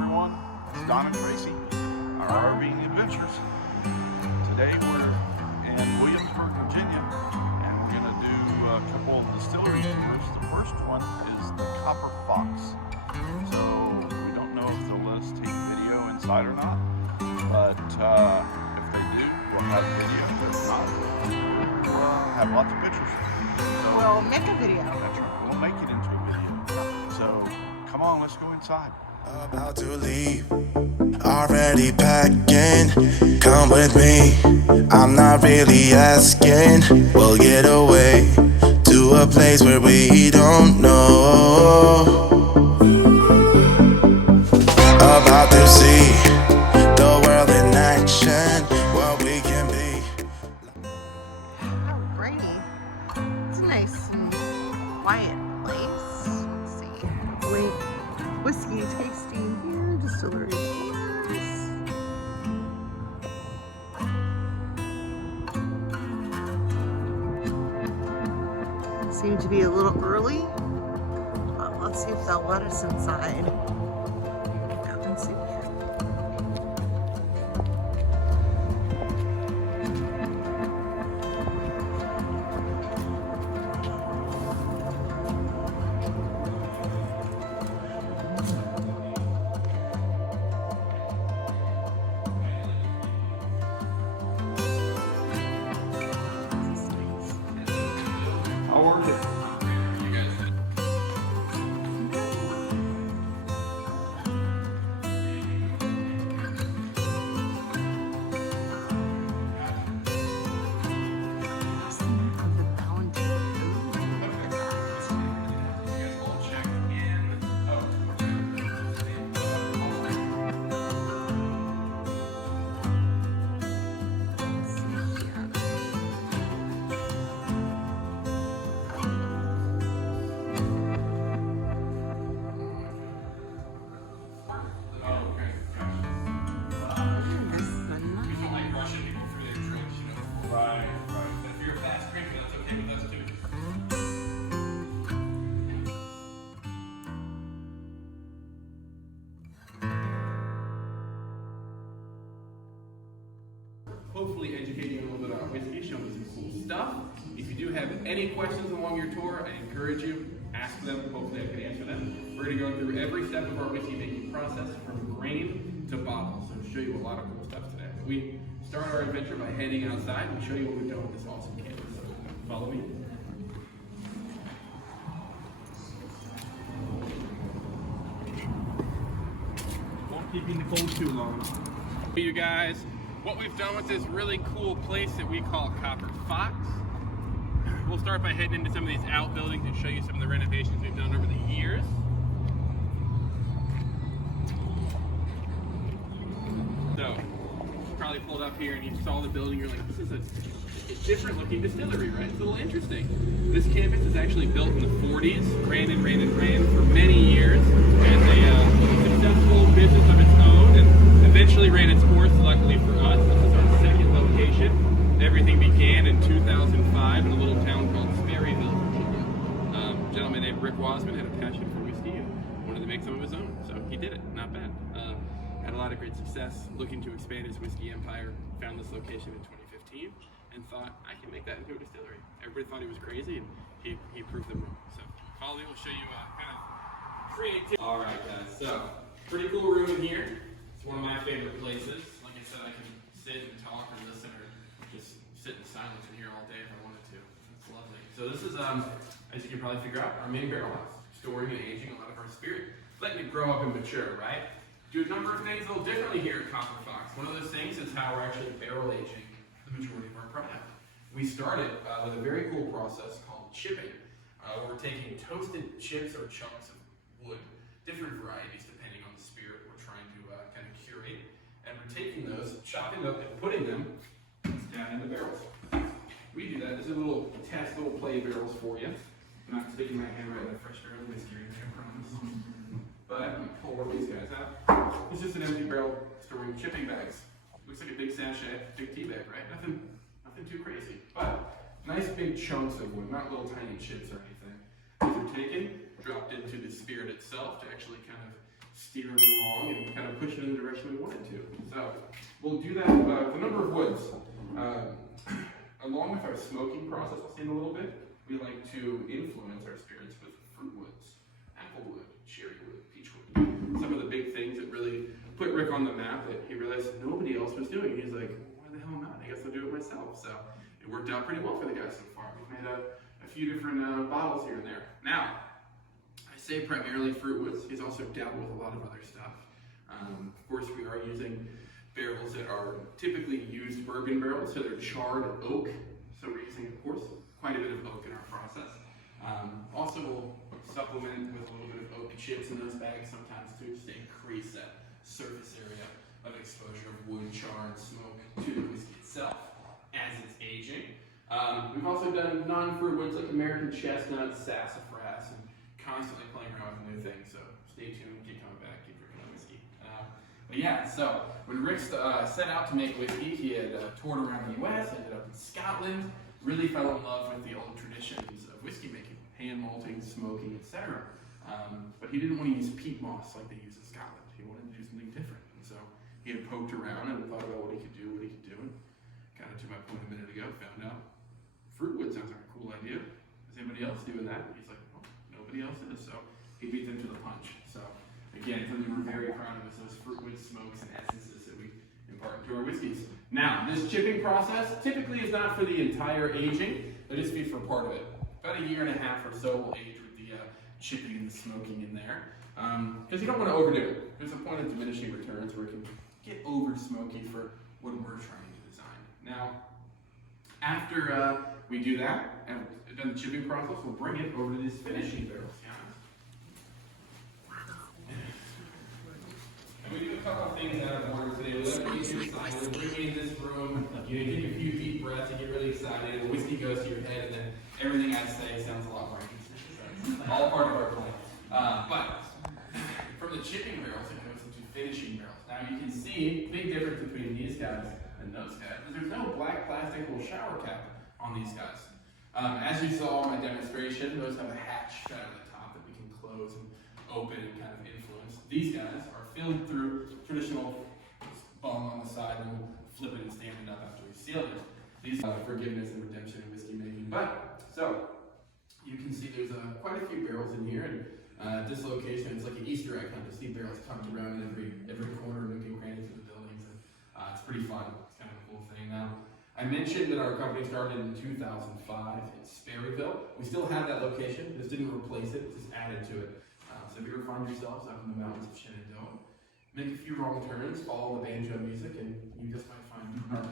everyone, it's Don and Tracy, our RVing adventures. Today we're in Williamsburg, Virginia, and we're going to do a couple of distillery tours. The first one is the Copper Fox. So we don't know if they'll let us take video inside or not, but if they do, we'll have video. If not, we'll have lots of pictures. So, we'll make a video. That's right, we'll make it into a video. So come on, let's go inside. About to leave, already packing. Come with me, I'm not really asking. We'll get away to a place where we don't know. About to see the world in action, what we can be. Oh, pretty. It's a nice and quiet place. Let's see. Wait. Whiskey tasting here, distillery tours. Seem to be a little early, but let's see if they'll let us inside. Go and see. Hopefully educate you a little bit about whiskey, show you some cool stuff. If you do have any questions along your tour, I encourage you, ask them. Hopefully I can answer them. We're going to go through every step of our whiskey making process from grain to bottle. So show you a lot of cool stuff today. But we start our adventure by heading outside and show you what we've done with this awesome can. So follow me. Won't keep you in the cold too long. You guys, what we've done with this really cool place that we call Copper Fox. We'll start by heading into some of these outbuildings and show you some of the renovations we've done over the years. So, you probably pulled up here and you saw the building, you're like, this is a different looking distillery, right? It's a little interesting. This campus was actually built in the 40s, ran for many years, and a successful business of its own, and eventually ran its course. Luckily for us, this is our second location. Everything began in 2005 in a little town called Sperryville, Virginia. A gentleman named Rick Wasman had a passion for whiskey and wanted to make some of his own, so he did it. Not bad. Had a lot of great success looking to expand his whiskey empire. Found this location in 2015 and thought, I can make that into a distillery. Everybody thought he was crazy, and he proved them wrong. So follow me, we'll show you kind of creativity. All right, guys. So pretty cool room in here. It's one of my favorite places. Like I said, I can sit and talk or listen or just sit in silence in here all day if I wanted to. It's lovely. So this is, as you can probably figure out, our main barrel house. Storing and aging a lot of our spirit. Letting it grow up and mature, right? Do a number of things a little differently here at Copper Fox. One of those things is how we're actually barrel aging the majority of our product. We started with a very cool process called chipping. We're taking toasted chips or chunks of wood, different varieties depending on the spirit we're trying to kind of curate, and we're taking those, chopping up, and putting them down in the barrels. We do that. This is a little test, little play barrels for you. I'm not sticking my hand right in a fresh barrel of whiskey, I promise. But I'm going to pull one of these guys out. It's just an empty barrel storing chipping bags. Looks like a big sachet, big tea bag, right? Nothing too crazy. But nice big chunks of wood, not little tiny chips or anything. These are taken, dropped into the spirit itself to actually kind of steer it along and kind push it in the direction we want it to. So we'll do that with a number of woods. Along with our smoking process, I'll say in a little bit, we like to influence our spirits with fruit woods, apple wood, cherry wood, peach wood. Some of the big things that really put Rick on the map that he realized nobody else was doing. He's like, why the hell not? I guess I'll do it myself. So it worked out pretty well for the guys so far. We've made a few different bottles here and there. Now, I say primarily fruit woods. He's also dabbled with a lot of other stuff. Of course, we are using barrels that are typically used bourbon barrels, so they're charred oak. So we're using, of course, quite a bit of oak in our process. Also, we'll supplement with a little bit of oak chips in those bags sometimes too, just to increase that surface area of exposure of wood, char, and smoke to the whiskey itself as it's aging. We've also done non-fruit woods like American chestnut, sassafras, and constantly playing around with new things. So stay tuned, keep coming back, keep drinking on whiskey. But yeah, so when Rick set out to make whiskey, he had toured around the U.S., ended up in Scotland, really fell in love with the old traditions of whiskey making, hand malting, smoking, etc. But he didn't want to use peat moss like they use in Scotland. He wanted to do something different. And so he had poked around and thought about what he could do, and kind of to my point a minute ago, found out fruit wood sounds like a cool idea. Is anybody else doing that? He's like, well, nobody else is. So he beat them to the punch. So again, something we're very proud of is those fruit wood smokes and essences that we impart into our whiskeys. Now, this chipping process typically is not for the entire aging, but just be for part of it. About a year and a half or so will age with the chipping and the smoking in there. Because you don't want to overdo it. There's a point of diminishing returns where it can get over smoky for what we're trying to design. Now, after we do that, and we've done the chipping process, we'll bring it over to this finishing barrel. And we do a couple of things out of order today. We let you get excited, bring you in this room, you take a few deep breaths, you get really excited, and whiskey goes to your head, and then everything I say sounds a lot more interesting. So all part of our plan. But from the chipping barrels, it goes into finishing barrels. Now you can see big difference between these guys and those guys. There's no black plastic little shower cap on these guys. As you saw in my demonstration, those have a hatch down at the top that we can close and open and kind of influence. These guys are filled through traditional bung on the side, and we'll flip it and stand it up after we seal it. These are forgiveness and redemption in whiskey making. But, so, you can see there's quite a few barrels in here, and at this location, it's like an Easter egg hunt to see barrels tucked around in every corner, nook and cranny to the buildings, and it's pretty fun. It's kind of a cool thing. Now, I mentioned that our company started in 2005 in Sperryville. We still have that location. This didn't replace it, just added to it. So if you ever find yourselves up in the mountains of Shenandoah, make a few wrong turns, follow the banjo music, and you just might find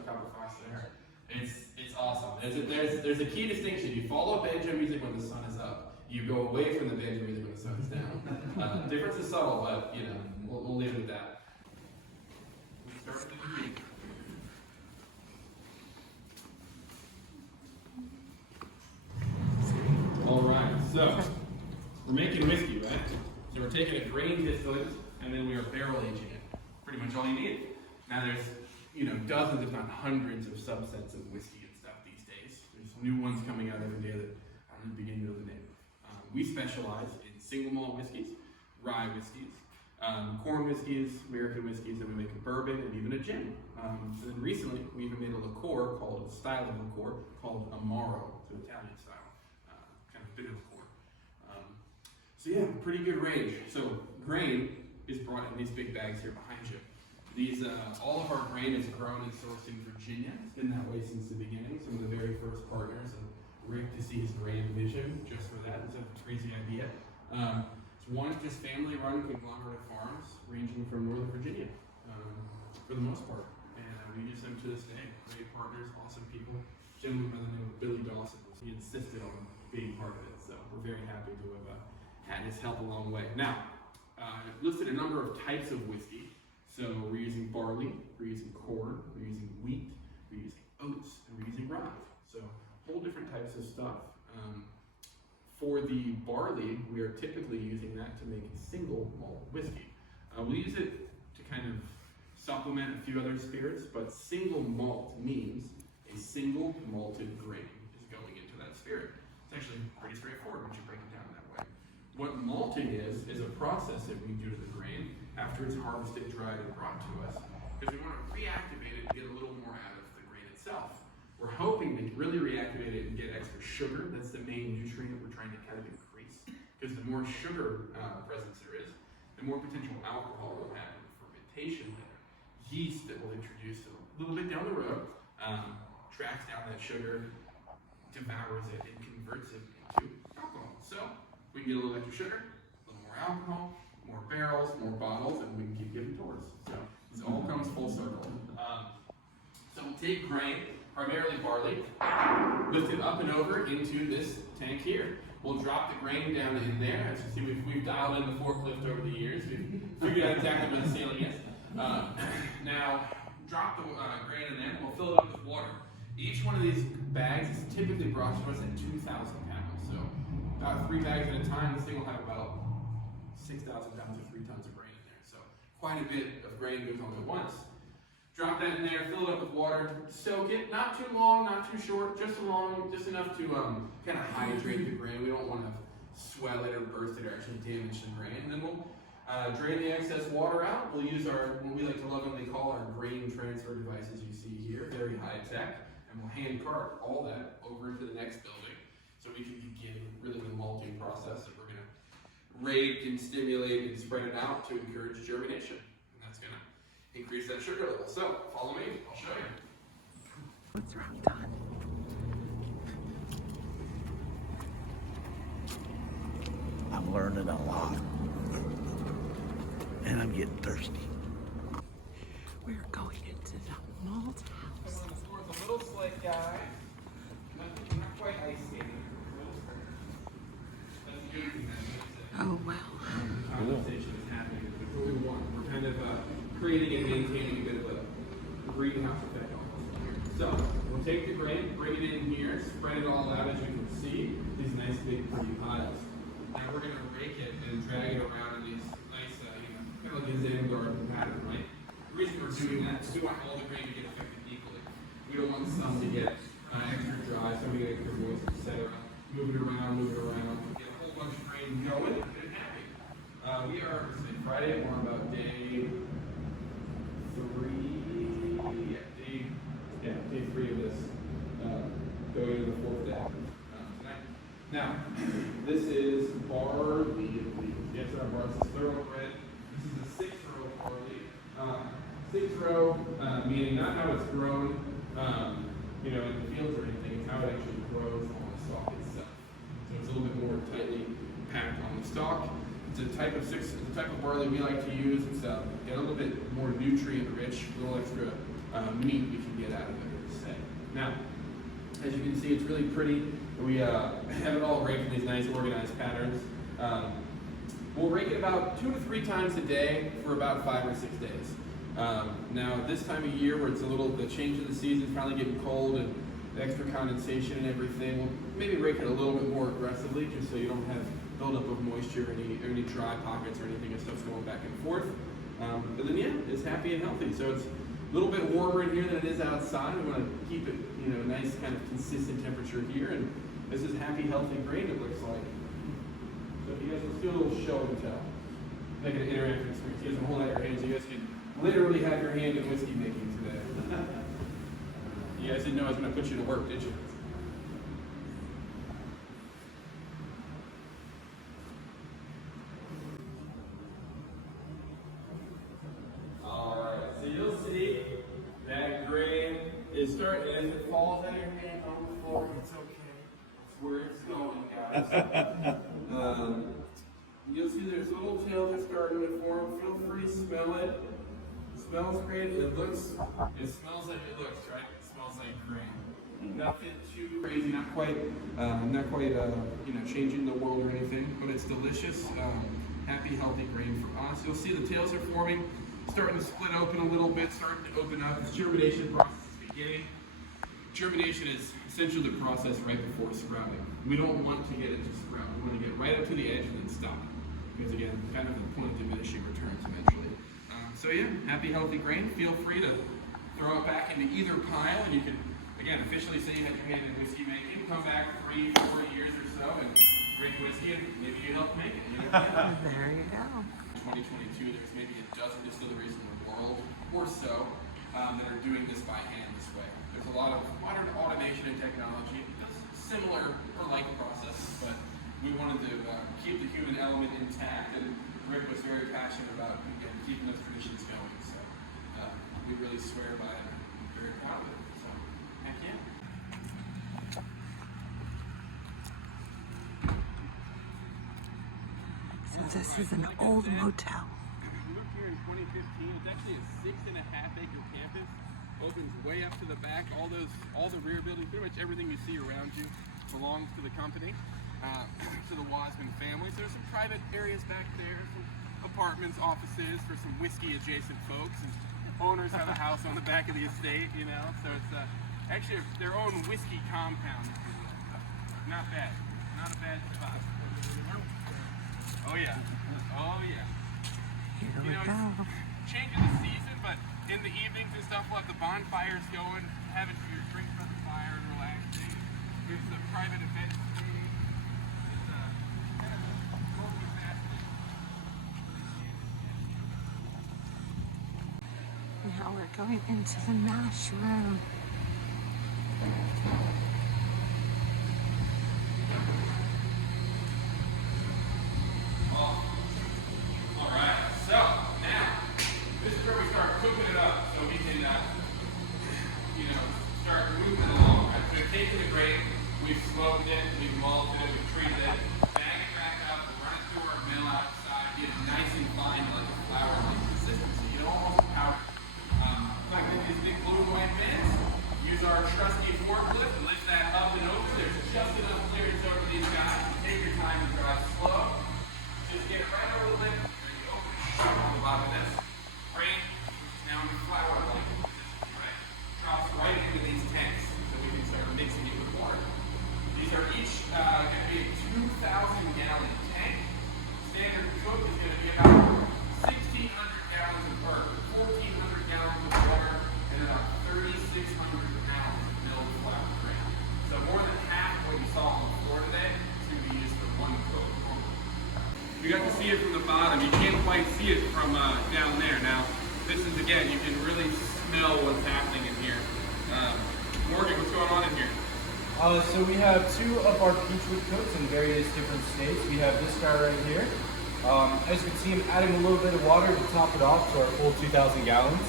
Copper Fox there. It's awesome. There's a key distinction. You follow banjo music when the sun is up. You go away from the banjo music when the sun is down. The difference is subtle, but you know, we'll leave it at that. We'll start with the beginning. All right, so we're making whiskey, right? So we're taking a grain distillate and then we are barrel aging it. Pretty much all you need. Now there's, dozens if not hundreds of subsets of whiskey and stuff these days. There's new ones coming out every day that I'm beginning to know the name of. We specialize in single malt whiskeys, rye whiskeys, corn whiskeys, American whiskeys, and we make a bourbon and even a gin. And then recently we even made a liqueur called, a style of liqueur called Amaro, so Italian style, kind of bitter liqueur. So yeah, pretty good range. So grain is brought in these big bags here behind you. These, all of our grain is grown and sourced in Virginia. It's been that way since the beginning. Some of the very first partners, and Rick to see his grand vision just for that. It's a crazy idea. It's one just family-run conglomerate farms ranging from Northern Virginia, for the most part. And we use them to this day. Great partners, awesome people. A gentleman by the name of Billy Dawson, he insisted on being part of it. So we're very happy to have had his help along the way. Now, I've listed a number of types of whiskey. So we're using barley, we're using corn, we're using wheat, we're using oats, and we're using rye. So whole different types of stuff. For the barley, we are typically using that to make a single malt whiskey. We'll use it to kind of supplement a few other spirits, but single malt means a single malted grain is going into that spirit. It's actually pretty straightforward once you break it down that way. What malting is a process that we do to the grain, after it's harvested, dried, and brought to us, because we want to reactivate it and get a little more out of the grain itself. We're hoping to really reactivate it and get extra sugar. That's the main nutrient we're trying to kind of increase, because the more sugar presence there is, the more potential alcohol we'll have in the fermentation there. Yeast that we'll introduce a little bit down the road tracks down that sugar, devours it, and converts it into alcohol. So we can get a little extra sugar, a little more alcohol, more barrels, more bottles, and we can keep giving tours. So this all comes full circle. So we'll take grain, primarily barley, lift it up and over into this tank here. We'll drop the grain down in there. As you see, we've dialed in the forklift over the years. We've figured out exactly where the ceiling is. Now, drop the grain in there, and we'll fill it up with water. Each one of these bags is typically brought to us at 2,000 pounds. So about 3 bags at a time, this thing will have about 6,000 pounds or 3 tons of grain in there. So quite a bit of grain goes on at once. Drop that in there, fill it up with water, soak it, not too long, not too short, just enough to kind of hydrate the grain. We don't want to swell it or burst it or actually damage the grain. And then we'll drain the excess water out. We'll use what we like to lovingly call our grain transfer devices you see here, very high tech, and we'll hand cart all that over into the next building so we can begin really the malting process that we're going to rake and stimulate and spread it out to encourage germination. And that's going to increase that sugar level. So follow me, I'll show you. What's wrong, Don? I'm learning a lot. And I'm getting thirsty. We're going into the malt house. A little slick guy. Not quite ice skating. That's a good thing. Oh, wow. Condensation is happening. That's what we want. We're kind of creating and maintaining a bit of a greenhouse effect almost here. So we'll take the grain, bring it in here, spread it all out as you can see. These nice big pretty piles. Now we're going to rake it and drag it around in these nice, kind of like a Zen garden pattern, right? The reason we're doing that is we want all the grain to get affected equally. We don't want some to get extra dry, some to get extra moist, etc. Move it around, get a whole bunch of grain going and get it happy. We are, Friday, we're on about day 3. Day 3 of this, going into the 4th day tonight. Now, this is barley. Yes, our barley. This is thoroughbred. This is a 6-row barley. 6-row, meaning not how it's grown, in the fields or anything. It's how it actually grows on the stalk itself. So it's a little bit more tightly packed on the stalk. It's a type of barley we like to use. It's a little bit more nutrient rich, a little extra meat we can get out of it. Now, as you can see, it's really pretty. We have it all raked in these nice organized patterns. We'll rake it about 2 to 3 times a day for about 5 or 6 days. Now, this time of year where it's the change of the season, finally getting cold and the extra condensation and everything, we'll maybe rake it a little bit more aggressively just so you don't have buildup of moisture or any dry pockets or anything and stuff's going back and forth. But then, yeah, it's happy and healthy. So it's a little bit warmer in here than it is outside. We want to keep it, nice kind of consistent temperature here. And this is happy, healthy grain, it looks like. So if you guys, let's do a little show and tell. Make it an interactive experience. You guys can hold out your hands. You guys can literally have your hand in whiskey making today. You guys didn't know I was going to put you to work, did you? Alright, so you'll see that grain is starting, as it falls out of your hand on the floor, it's okay. It's where it's going, guys. You'll see there's little tails are starting to form. Feel free to smell it. It smells great. It smells like it looks, right? It smells like grain. Nothing too crazy, not quite, changing the world or anything, but it's delicious, happy, healthy grain for us. You'll see the tails are forming, starting to split open a little bit, starting to open up. This germination process is beginning. Germination is essentially the process right before sprouting. We don't want to get it to sprout. We want to get right up to the edge and then stop. Because again, kind of the point of diminishing returns eventually. So yeah, happy, healthy grain. Feel free to throw it back into either pile, and you can, again, officially say you have your hand in whiskey making. Come back 3, 4 years or so and drink whiskey, and maybe you help make it. There you go. 2022, there's maybe a dozen distilleries in the world or so that are doing this by hand this way. There's a lot of modern automation and technology, similar or like processes, but we wanted to keep the human element intact, and Rick was very passionate about again, keeping those traditions going. So we really swear by it. I'm very proud of it. So heck yeah. So this is an old motel. We moved here in 2015. It's actually a 6.5-acre campus. Opens way up to the back. All the rear buildings, pretty much everything you see around you belongs to the company, to the Wasman family. So there's some private areas back there, some apartments, offices for some whiskey-adjacent folks, and owners have a house on the back of the estate, you know. So it's actually their own whiskey compound. Not bad. Not a bad spot. Oh yeah. Oh yeah. Here You we know, go. it's changing the season, but in the evenings and stuff, we'll have the bonfires going, having your drinks by the fire and relaxing. There's the private event stage. It's kind of multifaceted. Now we're going into the mash room. Alright, so now, this is where we start cooking it up so we can, start moving it along. Right? So we've taken the grain, we've smoked it, we've malted it, we've treated it, bag it back up, run it through our mill outside, get it nice and fine, like a flour-like consistency. You know, almost powder. Like these big blue and white bins, use our trusty forklift, lift that up and over. There's just enough clearance over these guys. Take your time and drive slow. Just get it right over the lip. There you go. On the bottom of this. Grain, now in the flour-like position, right? Drops right into these tanks so we can start mixing it with water. These are each going to be a 2,000-gallon tank. Standard cook is going to be about 1,600 gallons of burn, 1,400 gallons of water, and about 3,600 pounds of milled flour grain. So more than half of what you saw on the floor today is going to be used for one cook. We got to see it from the bottom. You can't quite see it from down there. Now, this is, again, you can really smell what's happening in here. Morgan, what's going on in here? So we have two of our peachwood cooks in various different states. We have this guy right here. As you can see, I'm adding a little bit of water to top it off to our full 2,000 gallons.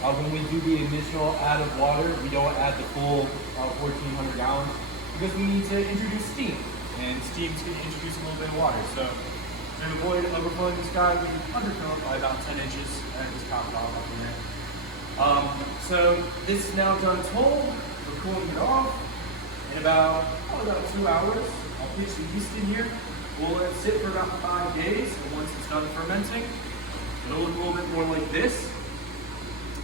When we do the initial add of water, we don't add the full 1,400 gallons because we need to introduce steam. And steam's going to introduce a little bit of water. So to avoid overflowing this guy, we undercoat by about 10 inches and just top it off up in there. So this is now done told. We're cooling it off. In about 2 hours, I'll pitch the yeast in here. We'll let it sit for about 5 days, and once it's done fermenting, it'll look a little bit more like this.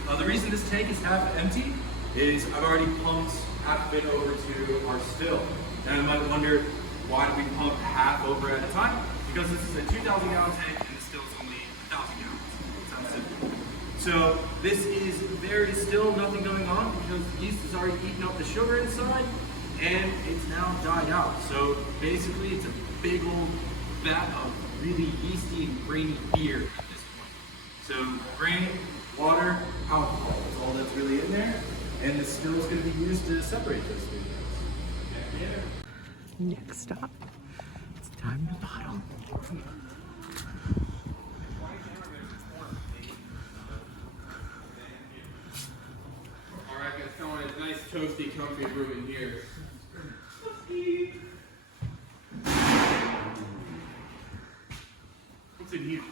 The reason this tank is half empty is I've already pumped half of it over to our still. Now you might wonder, why do we pump half over at a time? Because this is a 2,000-gallon tank, and the still is only 1,000 gallons. Sounds simple. So this is very still, nothing going on, because the yeast has already eaten up the sugar inside, and it's now died out. So basically, it's a big old vat of really yeasty and grainy beer at this point. So grain, water, alcohol is all that's really in there, and the still is going to be used to separate those three things. Next stop, it's time to bottle. Alright guys, come on, a nice toasty, comfy room in here. What's in here?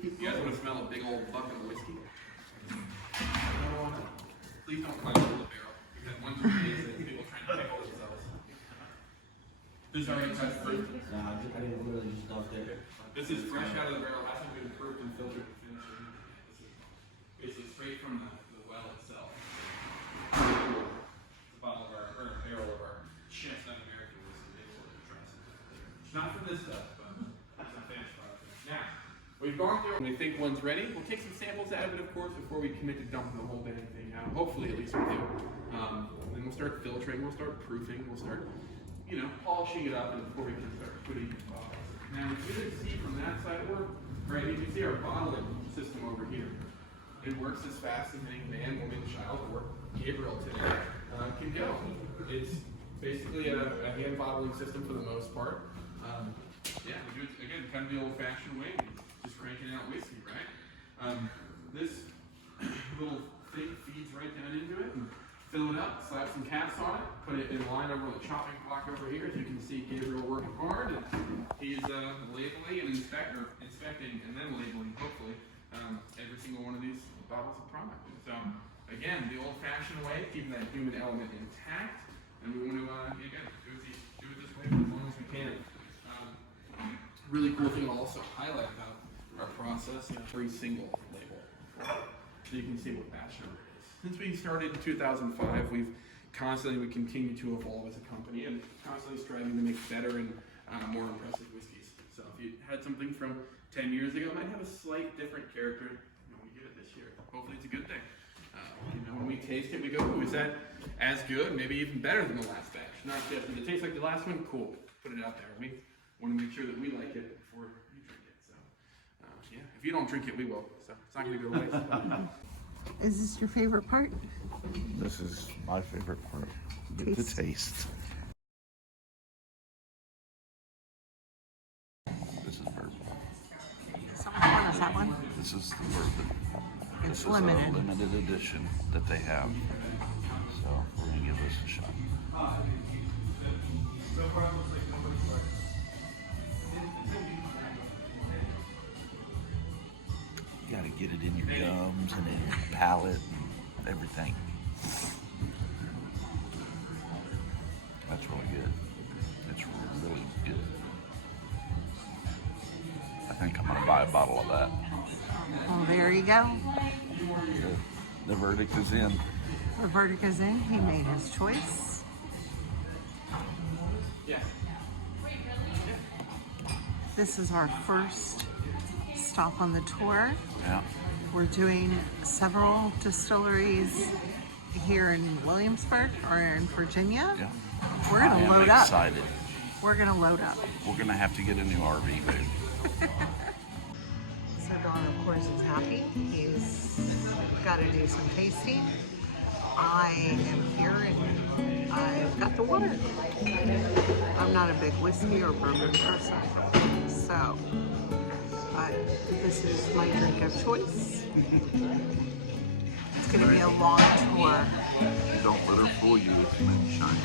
You guys want to smell a big old bucket of whiskey? Please don't climb over the barrel. We've had one too many incidents, people trying to pickle themselves. This is already touched fruit. Nah, I didn't really just dump it. This is fresh out of the barrel, hasn't been proofed and filtered to finish it. This is basically straight from the well itself. It's a bottle of our, or a barrel of our chestnut American whiskey. Maybe we'll try some. Not for this stuff, but some fancy product. Now, we've gone through, when we think one's ready, we'll take some samples out of it, of course, before we commit to dumping the whole damn thing out. Hopefully, at least we do. Then we'll start filtering, we'll start proofing, we'll start, polishing it up, and before we can start putting it in bottles. Now, you can see from that side work, right, you can see our bottling system over here. It works as fast as any man, woman, child, or Gabriel today can go. It's basically a hand bottling system for the most part. Yeah, we do it, again, kind of the old-fashioned way, just cranking out whiskey, right? This little thing feeds right down into it, and fill it up, slap some caps on it, put it in line over the chopping block over here. As you can see, Gabriel working hard, and he's labeling and inspecting, and then labeling, hopefully, every single one of these bottles of product. So, again, the old-fashioned way, keeping that human element intact, and we want to, again, do it this way for as long as we can. Really cool thing I'll also highlight about our process, every single label. So you can see what batch number it is. Since we started in 2005, we continue to evolve as a company and constantly striving to make better and more impressive whiskeys. So if you had something from 10 years ago, it might have a slight different character. We get it this year. Hopefully it's a good thing. When we taste it, we go, "Ooh, is that as good? Maybe even better than the last batch." Not just, "Does it taste like the last one?" Cool. Put it out there. We want to make sure that we like it before you drink it. So, yeah, if you don't drink it, we will. So it's not going to go to waste. Is this your favorite part? This is my favorite part, the taste. This is bourbon. So which one is that one? This is the bourbon. It's This limited. is a limited edition that they have. So we're going to give this a shot. You got to get it in your gums and in your palate and everything. That's really good. It's really good. I think I'm going to buy a bottle of that. Well, there you go. Yeah. The verdict is in. The verdict is in. He made his choice. Yeah. This is our first stop on the tour. Yeah. We're doing several distilleries here in Williamsburg or in Virginia. Yeah. We're I gonna am load up. excited. We're gonna load up. We're going to have to get a new RV, babe. So Don, of course, is happy. He's got to do some tasting. I am here and I've got the water. I'm not a big whiskey or bourbon person, so this is my drink of choice. It's going to be a long tour. Don't let her fool you with moonshine.